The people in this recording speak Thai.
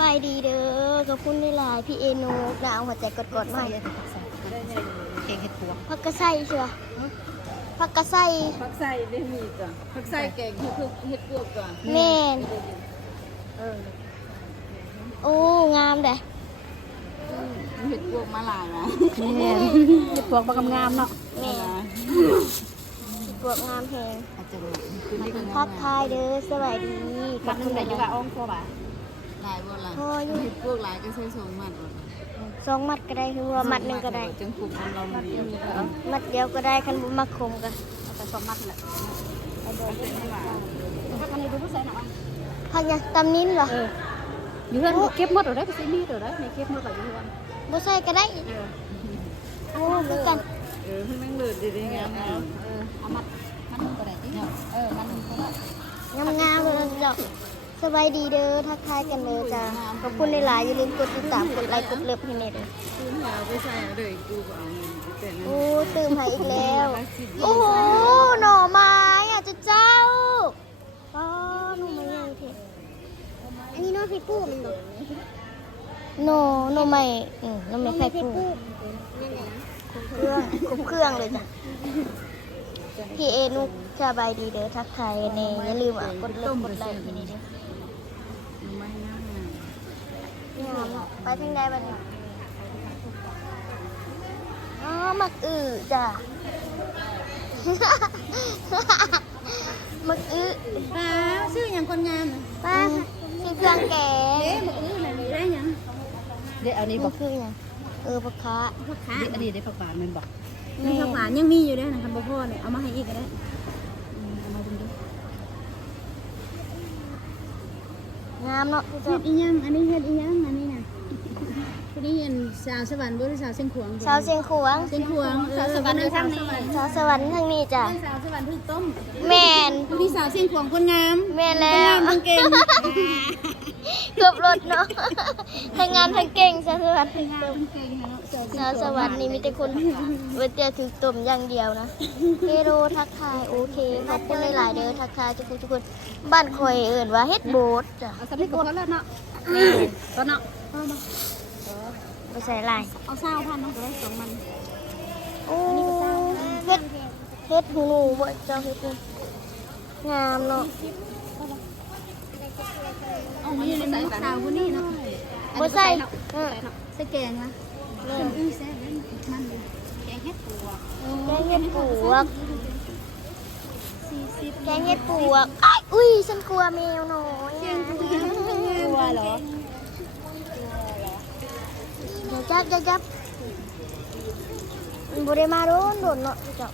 บายดีเด้อขอบคุณได้หลายพี่เอโนดาวหัวใจกดๆมา เก่งเห็ดปวก ผักกระไส้เชียวผักกระไส้ ผักไส้ได้มีจ้ะผักไส้แกงคือเห็ดพวกจ้ะ แม่น เออ โอ้งามเด้ เห็ดพวกมาหลายนะ เห็ดปวกบางงามเนาะ แม่นปวกงามแพง อาจจะ ทักทายเด้อสวัสดีข มั อบ น คุณ ไหน ได้ อยู่ ห ว่า ลาย อ้อมตัวบ่า หลายบ่ล่ะ พออยู่ เห็ดพวกหลายก็ใช้สองมัด สองมัดก็ได้คือว่ามัดหนึ่งก็ได้ จังปลูกมันเรามันเดียวกัน มัดเดียวก็ได้คันบุมักคมกัน แต่สองมัดแหละ เป็นไม่หวาน ถ้าคันนี้ดูผู้ใส่หน่อย ผักหยังตำนิ้นเหรอ อยู่เพื่อนเก็บหมดหรือได้ไปซื้อมีดหรือได้ในเก็บหมดหรืออยู่เพื่อน บ่ใส่ก็ได้โอ้เหมือนกัน เพิ่งนั่งเลือดดีๆงาม เอามัดมันก็ได้ที่มันก็ได้ งามๆเลยนะจ๊ะสบายดีเด้อทักทายกันเด้อจ้าขอบคุณหลายๆอย่าลืมกดติดตามกดไลค์กดเลิฟให้แม่เด้อ ซื้อมาไปใส่เลยกูก็เอาเงินไปแต่นั้น โอ้ตื่มให้อีกแล้ว โอ้โหหน่อไม้อ่ะเจ้าป้าหน่อไม้ใหญ่เถอะอันนี้น้องพี่ปูมันหรอหน่อไม้หน่อไม้ไข่ปูครบเครื่องเลยจ้ะพี่เอนุกสบายดีเด้อทักทายกันเองอย่าลืมกดเลิฟกดไลค์ให้นี่เด้อ ไม่น่างาม งามเนาะไปทางใดบ้างเนี่ยอ๋อมักจ้ะ มักป้าซื้ออย่างคนงาม ป้าคือเครื่องแกง ได้ยังเดี๋ยวอันนี้บ มั อน ก คือหยังผักค้า อันนี้ได้ผักหวานมันบอก มีข้าวหวานยังมีอยู่ด้วยนะครับพ่อเนี่ยเอามาให้อีกก็ได้ เอามาดูดิ งามเนาะ เฮ็ดอีหยังอันนี้เฮ็ดอีหยังอันนี้น่ะคนนี้เห็นสาวสวรรค์บ่หรือสาวเชียงขวาง สาวเชียงขวาง เชียงขวางสาวสวรรค์ทางนี้ สาวสวรรค์ทางนี้จ้ะ สาวสวรรค์ถูกต้ม แมน คนนี้สาวเชียงขวางคนงาม แมนแล้ว คนเก่ง เกือบรถเนาะทางงานทางเก่งสาวสวรรค์ คนงามคนเก่งเนาะสาวเชียง สาวสวรรค์นี่มีแต่คนเวทีถือตุ่มอย่างเดียวนะเฮโรทักทายโอเคขอบคุณหลายๆเด้อทักทายทุกคนบ้านคอยเอิ่นว่าเฮ็ดโบสถ์จ้ะ เอาสำลีกดแล้วเนาะก็เนาะ ไปใส่ลาย เอาเศร้าพันน้องก็ได้สองมัน โอ้เฮ็ดหูหนูบ่เจ้าเฮ็ดนี่งามเนาะ เอามีในมือสาวคนนี้เนาะ บ่ใส่ ใส่แกงนะเริ่มแซ่บมันเลย แกงเห็ดปวก แกงเฮ็ดปวกแกงเฮ็ดปวกอ้ายอุ้ยฉันกลัวแมวน้อยอะ กลัวเหรอ เดี๋ยวจับมันบ่ได้มาโดนเนาะเจ้า